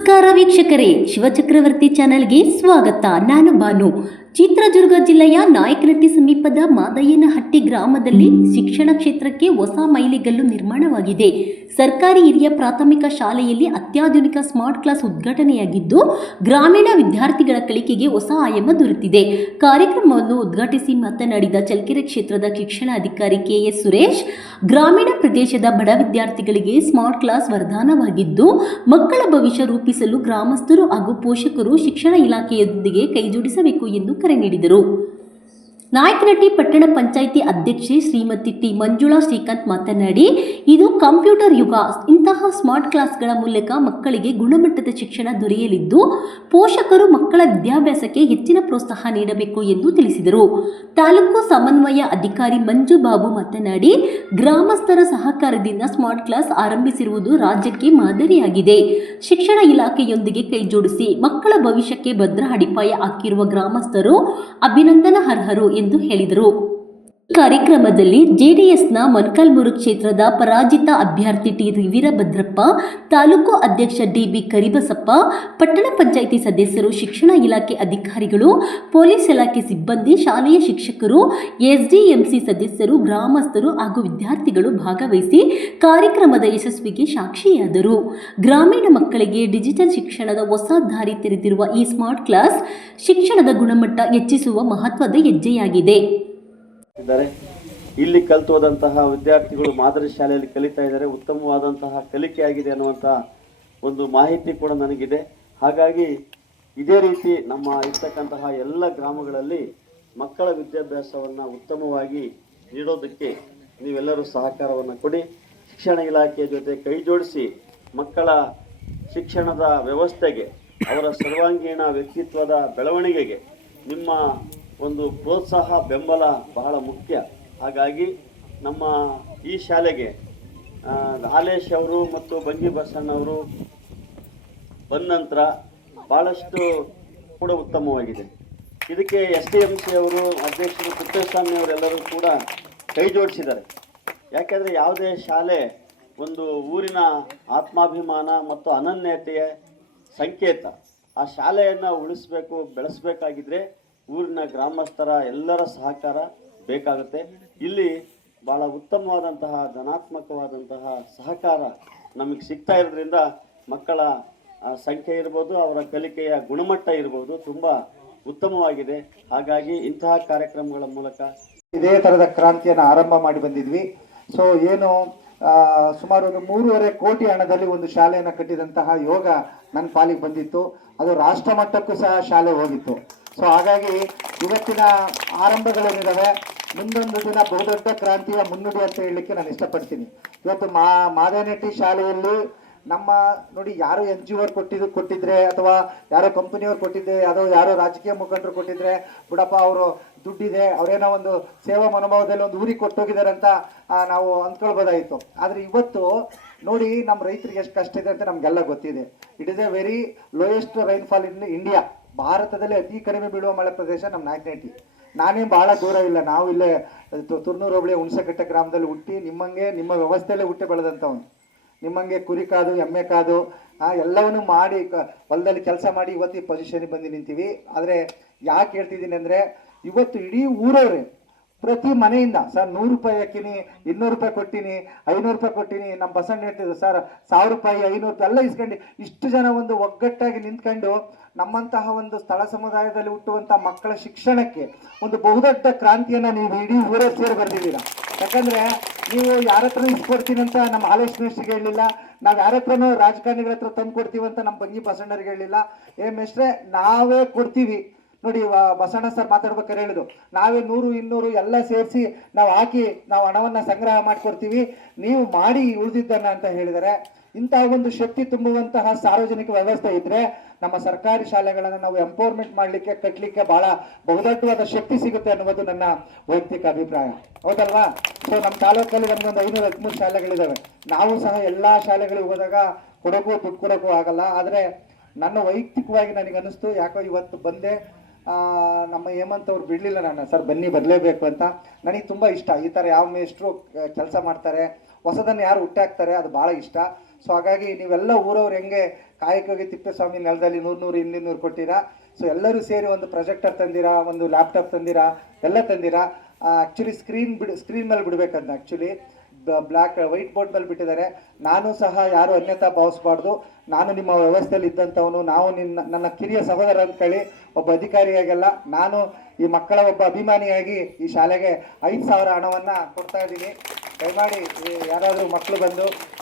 ನಮಸ್ಕಾರ ವೀಕ್ಷಕರೇ, ಶಿವಚಕ್ರವರ್ತಿ ಚಾನೆಲ್ಗೆ ಸ್ವಾಗತ. ನಾನು ಬಾನು. ಚಿತ್ರದುರ್ಗ ಜಿಲ್ಲೆಯ ನಾಯಕನಹಟ್ಟಿ ಸಮೀಪದ ಮಾದಯ್ಯನಹಟ್ಟಿ ಗ್ರಾಮದಲ್ಲಿ ಶಿಕ್ಷಣ ಕ್ಷೇತ್ರಕ್ಕೆ ಹೊಸ ಮೈಲಿಗಲ್ಲು ನಿರ್ಮಾಣವಾಗಿದೆ. ಸರ್ಕಾರಿ ಹಿರಿಯ ಪ್ರಾಥಮಿಕ ಶಾಲೆಯಲ್ಲಿ ಅತ್ಯಾಧುನಿಕ ಸ್ಮಾರ್ಟ್ ಕ್ಲಾಸ್ ಉದ್ಘಾಟನೆಯಾಗಿದ್ದು, ಗ್ರಾಮೀಣ ವಿದ್ಯಾರ್ಥಿಗಳ ಕಲಿಕೆಗೆ ಹೊಸ ಆಯಾಮ ದೊರೆತಿದೆ. ಕಾರ್ಯಕ್ರಮವನ್ನು ಉದ್ಘಾಟಿಸಿ ಮಾತನಾಡಿದ ಚಳ್ಳಕೆರೆ ಕ್ಷೇತ್ರದ ಶಿಕ್ಷಣಾಧಿಕಾರಿ ಕೆಎಸ್ ಸುರೇಶ್, ಗ್ರಾಮೀಣ ಪ್ರದೇಶದ ಬಡ ವಿದ್ಯಾರ್ಥಿಗಳಿಗೆ ಸ್ಮಾರ್ಟ್ ಕ್ಲಾಸ್ ವರದಾನವಾಗಿದ್ದು, ಮಕ್ಕಳ ಭವಿಷ್ಯ ರೂಪಿಸಲು ಗ್ರಾಮಸ್ಥರು ಹಾಗೂ ಪೋಷಕರು ಶಿಕ್ಷಣ ಇಲಾಖೆಯೊಂದಿಗೆ ಕೈಜೋಡಿಸಬೇಕು ಎಂದು ಕರೆ ನೀಡಿದರು. ನಾಯಕನಹಟ್ಟಿ ಪಟ್ಟಣ ಪಂಚಾಯಿತಿ ಅಧ್ಯಕ್ಷೆ ಶ್ರೀಮತಿ ಟಿ ಮಂಜುಳಾ ಶ್ರೀಕಾಂತ್ ಮಾತನಾಡಿ, ಇದು ಕಂಪ್ಯೂಟರ್ ಯುಗ. ಇಂತಹ ಸ್ಮಾರ್ಟ್ ಕ್ಲಾಸ್ಗಳ ಮೂಲಕ ಮಕ್ಕಳಿಗೆ ಗುಣಮಟ್ಟದ ಶಿಕ್ಷಣ ದೊರೆಯಲಿದ್ದು, ಪೋಷಕರು ಮಕ್ಕಳ ವಿದ್ಯಾಭ್ಯಾಸಕ್ಕೆ ಹೆಚ್ಚಿನ ಪ್ರೋತ್ಸಾಹ ನೀಡಬೇಕು ಎಂದು ತಿಳಿಸಿದರು. ತಾಲೂಕು ಸಮನ್ವಯ ಅಧಿಕಾರಿ ಮಂಜು ಬಾಬು ಮಾತನಾಡಿ, ಗ್ರಾಮಸ್ಥರ ಸಹಕಾರದಿಂದ ಸ್ಮಾರ್ಟ್ ಕ್ಲಾಸ್ ಆರಂಭಿಸಿರುವುದು ರಾಜ್ಯಕ್ಕೆ ಮಾದರಿಯಾಗಿದೆ. ಶಿಕ್ಷಣ ಇಲಾಖೆಯೊಂದಿಗೆ ಕೈಜೋಡಿಸಿ ಮಕ್ಕಳ ಭವಿಷ್ಯಕ್ಕೆ ಭದ್ರ ಅಡಿಪಾಯ ಹಾಕಿರುವ ಗ್ರಾಮಸ್ಥರು ಅಭಿನಂದನಾರ್ಹರು ಎಂದು ಹೇಳಿದರು. ಈ ಕಾರ್ಯಕ್ರಮದಲ್ಲಿ ಜೆಡಿಎಸ್ನ ಮೊಳಕಾಲ್ಮೂರು ಕ್ಷೇತ್ರದ ಪರಾಜಿತ ಅಭ್ಯರ್ಥಿ ಟಿ ವೀರಭದ್ರಪ್ಪ, ತಾಲೂಕು ಅಧ್ಯಕ್ಷ ಡಿಬಿ ಕರಿಬಸಪ್ಪ, ಪಟ್ಟಣ ಪಂಚಾಯಿತಿ ಸದಸ್ಯರು, ಶಿಕ್ಷಣ ಇಲಾಖೆ ಅಧಿಕಾರಿಗಳು, ಪೊಲೀಸ್ ಇಲಾಖೆ ಸಿಬ್ಬಂದಿ, ಶಾಲೆಯ ಶಿಕ್ಷಕರು, ಎಸ್ಡಿಎಂಸಿ ಸದಸ್ಯರು, ಗ್ರಾಮಸ್ಥರು ಹಾಗೂ ವಿದ್ಯಾರ್ಥಿಗಳು ಭಾಗವಹಿಸಿ ಕಾರ್ಯಕ್ರಮದ ಯಶಸ್ವಿಗೆ ಸಾಕ್ಷಿಯಾದರು. ಗ್ರಾಮೀಣ ಮಕ್ಕಳಿಗೆ ಡಿಜಿಟಲ್ ಶಿಕ್ಷಣದ ಹೊಸ ದಾರಿ ತೆರೆದಿರುವ ಈ ಸ್ಮಾರ್ಟ್ ಕ್ಲಾಸ್ ಶಿಕ್ಷಣದ ಗುಣಮಟ್ಟ ಹೆಚ್ಚಿಸುವ ಮಹತ್ವದ ಹೆಜ್ಜೆಯಾಗಿದೆ. ಇಲ್ಲಿ ಕಲಿತೋದಂತಹ ವಿದ್ಯಾರ್ಥಿಗಳು ಮಾದರಿ ಶಾಲೆಯಲ್ಲಿ ಕಲಿತಾ ಇದ್ದಾರೆ. ಉತ್ತಮವಾದಂತಹ ಕಲಿಕೆ ಆಗಿದೆ ಅನ್ನುವಂತಹ ಒಂದು ಮಾಹಿತಿ ಕೂಡ ನನಗಿದೆ. ಹಾಗಾಗಿ ಇದೇ ರೀತಿ ನಮ್ಮ ಇರ್ತಕ್ಕಂತಹ ಎಲ್ಲ ಗ್ರಾಮಗಳಲ್ಲಿ ಮಕ್ಕಳ ವಿದ್ಯಾಭ್ಯಾಸವನ್ನು ಉತ್ತಮವಾಗಿ ನೀಡೋದಕ್ಕೆ ನೀವೆಲ್ಲರೂ ಸಹಕಾರವನ್ನು ಕೊಡಿ. ಶಿಕ್ಷಣ ಇಲಾಖೆಯ ಜೊತೆ ಕೈ ಜೋಡಿಸಿ ಮಕ್ಕಳ ಶಿಕ್ಷಣದ ವ್ಯವಸ್ಥೆಗೆ, ಅವರ ಸರ್ವಾಂಗೀಣ ವ್ಯಕ್ತಿತ್ವದ ಬೆಳವಣಿಗೆಗೆ ನಿಮ್ಮ ಒಂದು ಪ್ರೋತ್ಸಾಹ, ಬೆಂಬಲ ಬಹಳ ಮುಖ್ಯ. ಹಾಗಾಗಿ ನಮ್ಮ ಈ ಶಾಲೆಗೆ ಹಾಲೇಶ್ ಅವರು ಮತ್ತು ಬಂಗಿ ಬಸಣ್ಣವರು ಬಂದ ನಂತರ ಭಾಳಷ್ಟು ಕೂಡ ಉತ್ತಮವಾಗಿದೆ. ಇದಕ್ಕೆ SDMC ಅವರು ಅಧ್ಯಕ್ಷರು ಪುಟ್ಟಸ್ವಾಮಿ ಅವರೆಲ್ಲರೂ ಕೂಡ ಕೈ ಜೋಡಿಸಿದ್ದಾರೆ. ಯಾಕೆಂದರೆ ಯಾವುದೇ ಶಾಲೆ ಒಂದು ಊರಿನ ಆತ್ಮಾಭಿಮಾನ ಮತ್ತು ಅನನ್ಯತೆಯ ಸಂಕೇತ. ಆ ಶಾಲೆಯನ್ನು ಉಳಿಸಬೇಕು, ಬೆಳೆಸಬೇಕಾಗಿದ್ದರೆ ಊರಿನ ಗ್ರಾಮಸ್ಥರ ಎಲ್ಲರ ಸಹಕಾರ ಬೇಕಾಗುತ್ತೆ. ಇಲ್ಲಿ ಭಾಳ ಉತ್ತಮವಾದಂತಹ ಧನಾತ್ಮಕವಾದಂತಹ ಸಹಕಾರ ನಮಗೆ ಸಿಗ್ತಾ ಇರೋದ್ರಿಂದ ಮಕ್ಕಳ ಸಂಖ್ಯೆ ಇರ್ಬೋದು, ಅವರ ಕಲಿಕೆಯ ಗುಣಮಟ್ಟ ಇರ್ಬೋದು, ತುಂಬ ಉತ್ತಮವಾಗಿದೆ. ಹಾಗಾಗಿ ಇಂತಹ ಕಾರ್ಯಕ್ರಮಗಳ ಮೂಲಕ ಇದೇ ಥರದ ಕ್ರಾಂತಿಯನ್ನು ಆರಂಭ ಮಾಡಿ ಬಂದಿದ್ವಿ. ಸೊ ಏನು ಸುಮಾರು ಒಂದು 3.5 ಕೋಟಿ ಹಣದಲ್ಲಿ ಒಂದು ಶಾಲೆಯನ್ನು ಕಟ್ಟಿದಂತಹ ಯೋಗ ನನ್ನ ಪಾಲಿಗೆ ಬಂದಿತ್ತು. ಅದು ರಾಷ್ಟ್ರ ಮಟ್ಟಕ್ಕೂ ಸಹ ಶಾಲೆ ಹೋಗಿತ್ತು. ಸೊ ಹಾಗಾಗಿ ಇವತ್ತಿನ ಆರಂಭಗಳೇನಿದ್ದಾವೆ, ಮುಂದೊಂದು ದಿನ ಬಹುದೊಡ್ಡ ಕ್ರಾಂತಿಯ ಮುನ್ನುಡಿ ಅಂತ ಹೇಳಲಿಕ್ಕೆ ನಾನು ಇಷ್ಟಪಡ್ತೀನಿ. ಇವತ್ತು ಮಾದಯ್ಯನಹಟ್ಟಿ ಶಾಲೆಯಲ್ಲಿ ನಮ್ಮ ನೋಡಿ, ಯಾರು NGO ಕೊಟ್ಟಿದ್ರೆ ಅಥವಾ ಯಾರೋ ಕಂಪನಿಯವ್ರು ಕೊಟ್ಟಿದ್ದೆ, ಯಾರೋ ರಾಜಕೀಯ ಮುಖಂಡರು ಕೊಟ್ಟಿದ್ರೆ ಬಿಡಪ್ಪ, ಅವರು ದುಡ್ಡಿದೆ, ಅವರೇನೋ ಒಂದು ಸೇವಾ ಮನೋಭಾವದಲ್ಲಿ ಒಂದು ಊರಿಗೆ ಕೊಟ್ಟೋಗಿದ್ದಾರೆ ಅಂತ ನಾವು ಅಂದ್ಕೊಳ್ಬೋದಾಯಿತು. ಆದರೆ ಇವತ್ತು ನೋಡಿ, ನಮ್ಮ ರೈತರಿಗೆ ಎಷ್ಟು ಕಷ್ಟ ಇದೆ ಅಂತ ನಮಗೆಲ್ಲ ಗೊತ್ತಿದೆ. It is A very lowest rainfall in India. ಭಾರತದಲ್ಲಿ ಅತಿ ಕಡಿಮೆ ಬೀಳುವ ಮಳೆ ಪ್ರದೇಶ ನಮ್ಮ ನಾಯಕನಹಟ್ಟಿ. ನಾನೇನು ಭಾಳ ದೂರ ಇಲ್ಲ, ನಾವು ಇಲ್ಲೇ ತುರ್ನೂರು ಹೋಬಳಿ ಹುಣಸೆಕಟ್ಟೆ ಗ್ರಾಮದಲ್ಲಿ ಹುಟ್ಟಿ ನಿಮ್ಮಂಗೆ ನಿಮ್ಮ ವ್ಯವಸ್ಥೆಯಲ್ಲೇ ಹುಟ್ಟಿ ಬೆಳೆದಂಥವನು. ನಿಮ್ಮಂಗೆ ಕುರಿ ಕಾದು, ಎಮ್ಮೆ ಕಾದು ಎಲ್ಲವನ್ನೂ ಮಾಡಿ ಹೊಲದಲ್ಲಿ ಕೆಲಸ ಮಾಡಿ ಇವತ್ತು ಈ ಪೊಸಿಷನ್ಗೆ ಬಂದು ನಿಂತೀವಿ. ಆದರೆ ಯಾಕೆ ಹೇಳ್ತಿದ್ದೀನಿ ಅಂದರೆ, ಇವತ್ತು ಇಡೀ ಊರವ್ರೆ ಪ್ರತಿ ಮನೆಯಿಂದ ಸರ್ 100 ರೂಪಾಯಿ ಹಾಕಿನಿ, 200 ರೂಪಾಯಿ ಕೊಟ್ಟಿನಿ, 500 ರೂಪಾಯಿ ಕೊಟ್ಟಿನಿ. ನಮ್ಮ ಬಸಣ್ಣ ಹೇಳ್ತಿದ್ರು, ಸರ್ 1000 ರೂಪಾಯಿ, 500 ರೂಪಾಯಿ ಎಲ್ಲ ಇಸ್ಕೊಂಡು ಇಷ್ಟು ಜನ ಒಂದು ಒಗ್ಗಟ್ಟಾಗಿ ನಿಂತ್ಕೊಂಡು ನಮ್ಮಂತಹ ಒಂದು ಸ್ಥಳ ಸಮುದಾಯದಲ್ಲಿ ಹುಟ್ಟುವಂಥ ಮಕ್ಕಳ ಶಿಕ್ಷಣಕ್ಕೆ ಒಂದು ಬಹುದೊಡ್ಡ ಕ್ರಾಂತಿಯನ್ನು ನೀವು ಇಡೀ ಊರೇ ಸೇರಿ ಬರ್ತಿದ್ದೀರಾ. ಯಾಕಂದರೆ ನೀವು ಯಾರ ಹತ್ರ ಇಸ್ಕೊಡ್ತೀನಿ ಅಂತ ನಮ್ಮ ಹಾಲೇಶ್ ಮೇಷ್ಟ್ರಿಗೆ ಹೇಳಲಿಲ್ಲ, ನಾವು ಯಾರ ಹತ್ರನೂ ರಾಜಕಾರಣಿಗಳ ಹತ್ರ ತಂದು ಕೊಡ್ತೀವಂತ ನಮ್ಮ ಬಂಗಿ ಬಸಣ್ಣರಿಗೆ ಹೇಳಲಿಲ್ಲ. ಮೇಷ್ಟ್ರೆ ನಾವೇ ಕೊಡ್ತೀವಿ. ನೋಡಿ, ಬಸಣ್ಣ ಸರ್ ಮಾತಾಡ್ಬೇಕಾದ್ರೆ ಹೇಳಿದ್ರು, ನಾವೇ 100, 200 ಎಲ್ಲ ಸೇರಿಸಿ ನಾವು ಹಾಕಿ ನಾವು ಹಣವನ್ನು ಸಂಗ್ರಹ ಮಾಡಿಕೊಡ್ತೀವಿ, ನೀವು ಮಾಡಿ ಉಳಿದಿದ್ದನ್ನ ಅಂತ ಹೇಳಿದರೆ. ಇಂತಹ ಒಂದು ಶಕ್ತಿ ತುಂಬುವಂತಹ ಸಾರ್ವಜನಿಕ ವ್ಯವಸ್ಥೆ ಇದ್ದರೆ ನಮ್ಮ ಸರ್ಕಾರಿ ಶಾಲೆಗಳನ್ನು ನಾವು ಎಂಪವರ್ಮೆಂಟ್ ಮಾಡಲಿಕ್ಕೆ, ಕಟ್ಟಲಿಕ್ಕೆ ಭಾಳ ಬಹುದೊಡ್ಡವಾದ ಶಕ್ತಿ ಸಿಗುತ್ತೆ ಅನ್ನುವುದು ನನ್ನ ವೈಯಕ್ತಿಕ ಅಭಿಪ್ರಾಯ. ಹೌದಲ್ವಾ? ಸೊ ನಮ್ಮ ತಾಲೂಕಲ್ಲಿ ನಮಗೊಂದು 513 ಶಾಲೆಗಳಿದ್ದಾವೆ. ನಾವು ಸಹ ಎಲ್ಲ ಶಾಲೆಗಳಿಗೆ ಹೋದಾಗ ದುಡ್ಡು ಕೊಡೋಕ್ಕೂ ಆಗಲ್ಲ. ಆದರೆ ನನ್ನ ವೈಯಕ್ತಿಕವಾಗಿ ನನಗನ್ನಿಸ್ತು, ಯಾಕೋ ಇವತ್ತು ಬಂದೆ, ನಮ್ಮ ಹೇಮಂತ್ ಅವ್ರು ಬಿಡಲಿಲ್ಲ ನಾನು, ಸರ್ ಬನ್ನಿ ಬರಲೇಬೇಕು ಅಂತ. ನನಗೆ ತುಂಬ ಇಷ್ಟ ಈ ಥರ ಯಾವ ಮೇಷ್ಟ್ರು ಕೆಲಸ ಮಾಡ್ತಾರೆ, ಹೊಸದನ್ನು ಯಾರು ಹುಟ್ಟಾಕ್ತಾರೆ, ಅದು ಭಾಳ ಇಷ್ಟ. ಸೊ ಹಾಗಾಗಿ ನೀವೆಲ್ಲ ಊರವ್ರು ಹೆಂಗೆ ಕಾಯಕವಾಗಿ ತಿಪ್ಪೇಸ್ವಾಮಿ ನೆಲದಲ್ಲಿ 100 200 ಕೊಟ್ಟಿರಾ, ಸೊ ಎಲ್ಲರೂ ಸೇರಿ ಒಂದು ಪ್ರೊಜೆಕ್ಟರ್ ತಂದಿರಾ, ಒಂದು ಲ್ಯಾಪ್ಟಾಪ್ ತಂದಿರಾ, ಎಲ್ಲ ತಂದಿರಾ. ಆ್ಯಕ್ಚುಲಿ ಸ್ಕ್ರೀನ್ ಮೇಲೆ ಬಿಡಬೇಕಂತ ಆ್ಯಕ್ಚುಲಿ ಬ್ಲ್ಯಾಕ್ ವೈಟ್ ಬೋರ್ಡ್ ಮೇಲೆ ಬಿಟ್ಟಿದ್ದಾರೆ. ನಾನು ಸಹ ಯಾರು ಅನ್ಯತಾ ಭಾವಿಸ್ಬಾರ್ದು. ನಾನು ನಿಮ್ಮ ವ್ಯವಸ್ಥೆಯಲ್ಲಿ ಇದ್ದಂಥವನು, ನಾವು ನನ್ನ ಕಿರಿಯ ಸಹೋದರ ಅಂದ್ಕೊಳ್ಳಿ, ಒಬ್ಬ ಅಧಿಕಾರಿಯಾಗೆಲ್ಲ ನಾನು ಈ ಮಕ್ಕಳ ಒಬ್ಬ ಅಭಿಮಾನಿಯಾಗಿ ಈ ಶಾಲೆಗೆ 5,000 ಹಣವನ್ನು ಕೊಡ್ತಾ ಇದ್ದೀನಿ. ದಯಮಾಡಿ ಯಾರಾದರೂ ಮಕ್ಕಳು ಬಂದು